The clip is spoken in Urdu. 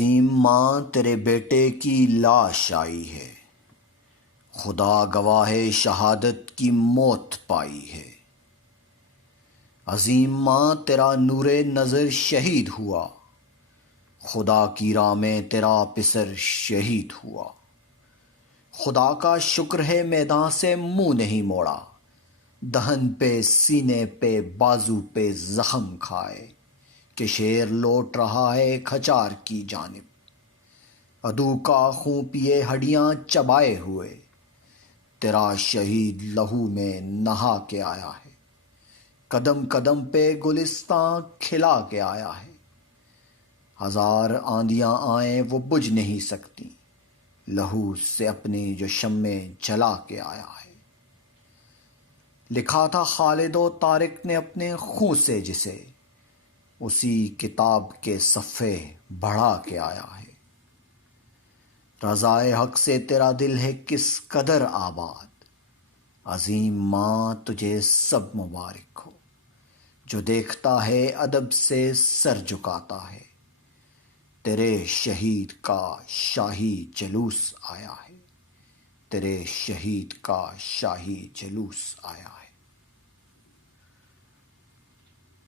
عظیم ماں تیرے بیٹے کی لاش آئی ہے، خدا گواہ شہادت کی موت پائی ہے۔ عظیم ماں تیرا نور نظر شہید ہوا، خدا کی راہ میں تیرا پسر شہید ہوا۔ خدا کا شکر ہے میدان سے منہ نہیں موڑا، دہن پہ سینے پہ بازو پہ زخم کھائے کہ شیر لوٹ رہا ہے کھچار کی جانب۔ عدو کا خون پیے ہڈیاں چبائے ہوئے، تیرا شہید لہو میں نہا کے آیا ہے۔ قدم قدم پہ گلستاں کھلا کے آیا ہے۔ ہزار آندیاں آئیں وہ بجھ نہیں سکتی، لہو سے اپنی جو شمع جلا کے آیا ہے۔ لکھا تھا خالد و طارق نے اپنے خون سے جسے، اسی کتاب کے صفحے بڑھا کے آیا ہے۔ رضائے حق سے تیرا دل ہے کس قدر آباد، عظیم ماں تجھے سب مبارک ہو۔ جو دیکھتا ہے ادب سے سر جھکاتا ہے، تیرے شہید کا شاہی جلوس آیا ہے، تیرے شہید کا شاہی جلوس آیا ہے۔